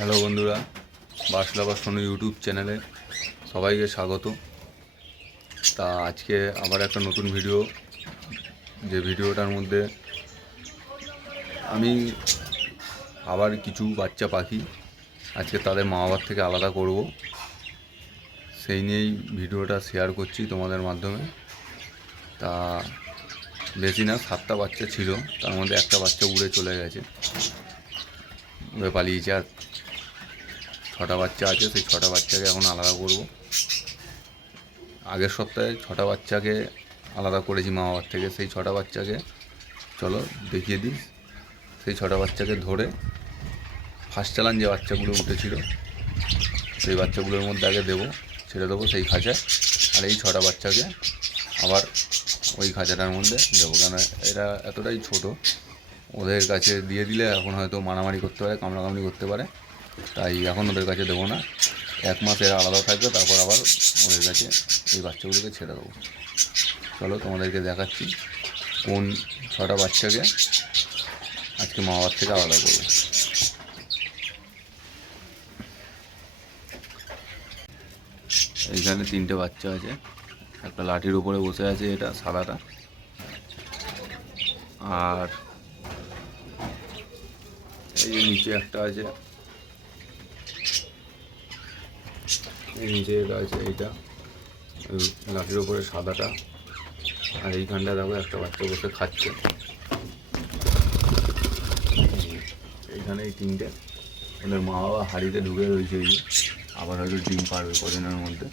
Hello বন্ধুরা, বাসলা বা Sonu YouTube চ্যানেলে সবাইকে স্বাগত। তা আজকে আবার একটা নতুন ভিডিও, যে ভিডিওটার মধ্যে আমি আবার কিছু বাচ্চা পাখি আজকে তাদের মা বাবার থেকে আলাদা করব, সেই নিয়েই ভিডিওটা শেয়ার করছি তোমাদের মাধ্যমে। তা বেশি না, 7টা বাচ্চা ছিল, তার মধ্যে একটা বাচ্চা উড়ে চলে গেছে, উড়ে পালিয়েছে। আর 6টা বাচ্চা আছে, সেই 6টা বাচ্চাকে এখন আলাদা করব। আগের সপ্তাহে 6টা বাচ্চাকে আলাদা করেছি মা বাবার থেকে। সেই 6টা বাচ্চাকে চলো দেখিয়ে দিই। সেই 6টা বাচ্চাকে ধরে ফার্স্ট চালান যে বাচ্চাগুলো উঠেছিল সেই বাচ্চাগুলোর মধ্যে আগে ছেড়ে দেবো সেই খাঁচায়। আর এই 6টা বাচ্চাকে আবার ওই খাঁচাটার মধ্যে দেবো, কেন এরা এতটাই ছোট, ওদের কাছে দিয়ে দিলে এখন হয়তো মারামারি করতে পারে, কামড়াকামড়ি করতে পারে, তাই এখন ওদের কাছে দেবো না। 1 মাস এরা আলাদা থাকবে, তারপর আবার ওদের কাছে এই বাচ্চাগুলোকে ছেড়ে দেবো। চলো তোমাদেরকে দেখাচ্ছি কোন 6টা বাচ্চাকে আজকে মা বাবার থেকে আলাদা করবো। এইখানে 3টে বাচ্চা আছে, একটা লাঠির উপরে বসে আছে, এটা সাদাটা। আর এই যে নিচে একটা আছে, এই নিচে এটা আছে, এইটা লাঠির উপরে সাদাটা। আর এইখানটা দেখো একটা বাচ্চা বসে খাচ্ছে। এইখানে এই 3টে ওদের মা বাবা হাঁড়িতে ঢুকে রয়েছে, এই আবার হয়তো ডিম পারবে কদিনের মধ্যে।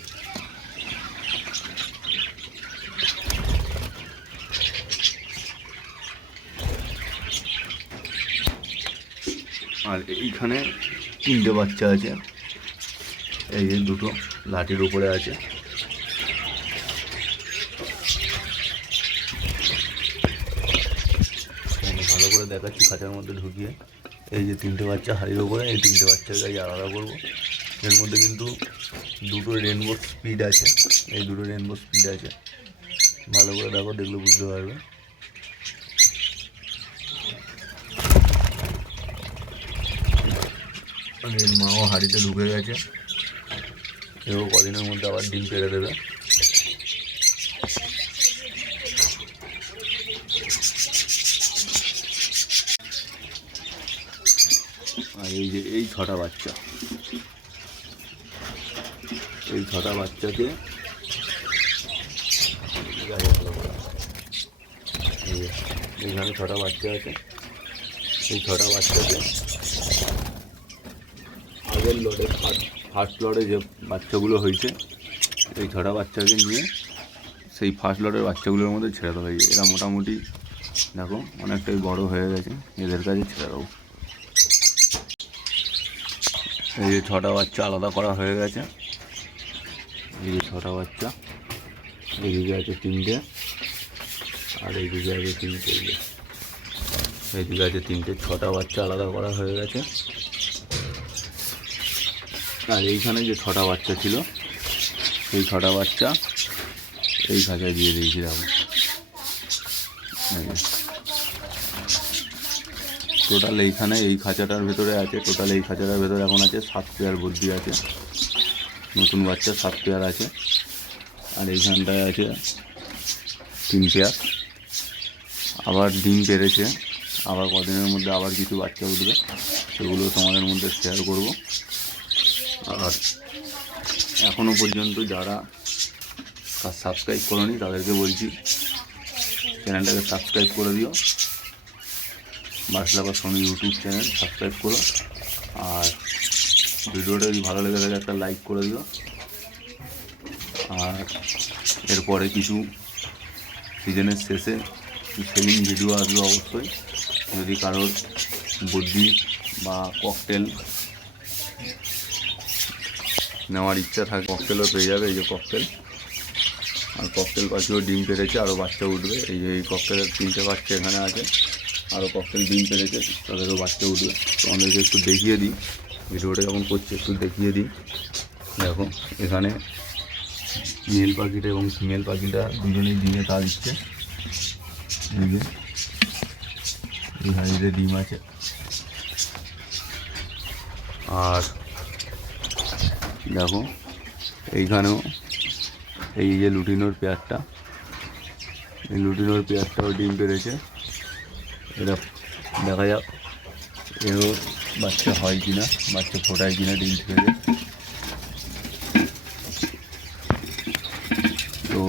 আর এইখানে 3টে বাচ্চা আছে, এই যে দুটো লাঠির উপরে আছে। ভালো করে দেখাচ্ছি খাঁচার মধ্যে ঢুকিয়ে। এই যে 3টে বাচ্চা হাড়ির উপরে, এই 3টে বাচ্চাকে আলাদা করবো। এর মধ্যে কিন্তু দুটো রেনবো স্পিড আছে, এই দুটো রেনবো স্পিড আছে, ভালো করে দেখো, দেখলে বুঝতে পারবে। এর মাও হাড়িতে ঢুকে গেছে, এও কদিনের মধ্যে আবার ডিম পেড়ে দেবে। আর এই যে এই 6টা বাচ্চা, এই 6টা বাচ্চাকে এইখানে 6টা বাচ্চা আছে, এই 6টা বাচ্চাকে আগের লড়ে ফার্স্ট লড়ে যে বাচ্চাগুলো হয়েছে, এই 6টা বাচ্চাকে নিয়ে সেই ফার্স্ট লটের বাচ্চাগুলোর মধ্যে ছেড়ে দেওয়া হয়েছে। এরা মোটামুটি দেখো অনেকটাই বড় হয়ে গেছে, এদের কাছে ছেড়ে দেবো। এই যে 6টা বাচ্চা আলাদা করা হয়ে গেছে, এই যে 6টা বাচ্চা, এইদিকে আছে 3টে, আর এইদিকে আছে 3টে, এইদিকে আছে 3টে। 6টা বাচ্চা আলাদা করা হয়ে গেছে। আর এইখানে যে 6টা বাচ্চা ছিল, সেই 6টা বাচ্চা এই খাঁচায় দিয়ে দিয়েছি। দেখো টোটাল এইখানে এই খাঁচাটার ভেতরে আছে, টোটাল এই খাঁচাটার ভেতরে এখন আছে 7 পেয়ার বুদ্ধি আছে, নতুন বাচ্চা 7 পেয়ার আছে। আর এইখানটায় আছে 3 পেয়ার, আবার ডিম পেরেছে, আবার কদিনের মধ্যে আবার কিছু বাচ্চা উঠবে, সেগুলো তোমাদের মধ্যে শেয়ার করব। আর এখনও পর্যন্ত যারা সাবস্ক্রাইব করোনি তাদেরকে বলছি চ্যানেলটাকে সাবস্ক্রাইব করে দিও, বাসলা বা সোনু ইউটিউব চ্যানেল সাবস্ক্রাইব করো। আর ভিডিওটা যদি ভালো লেগে থাকে একটা লাইক করে দিও। আর এরপরে কিছু সিজনের শেষে সেলিং ভিডিও আসবে অবশ্যই। যদি কারোর বুদ্ধি বা ককটেল নেওয়ার ইচ্ছা থাকে, ককটেলও পেয়ে যাবে। এই যে ককটেল, আর ককটেল পাখিও ডিম পেরেছে, আরও বাচ্চা উঠবে। এই যে এই ককটেলের 3টে বাচ্চা এখানে আছে, আরও ককটেল ডিম পেরেছে, তাদেরও বাচ্চা উঠবে। তোমাদেরকে একটু দেখিয়ে দিই, ভিডিওটা যখন করছি একটু দেখিয়ে দিই। দেখো এখানে মেল পাখিটা এবং ফিমেল পাখিটা দুজনেই ডিমে তা দিচ্ছে। এই যে এই হাঁড়িতে ডিম আছে, আর দেখো এইখানেও এই যে লুটিনোর পেয়ারটা, এই লুটিনোর পেয়ারটাও ডিম পেড়েছে। এটা দেখা যাক এরও বাচ্চা হয় কিনা, বাচ্চা ফোটায় কিনা ডিম থেকে। তো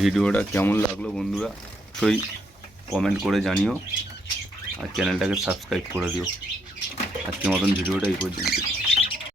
ভিডিওটা কেমন লাগলো বন্ধুরা অবশ্যই কমেন্ট করে জানিও, আর চ্যানেলটাকে সাবস্ক্রাইব করে দিও। আজকের মতন ভিডিওটা এই পর্যন্ত।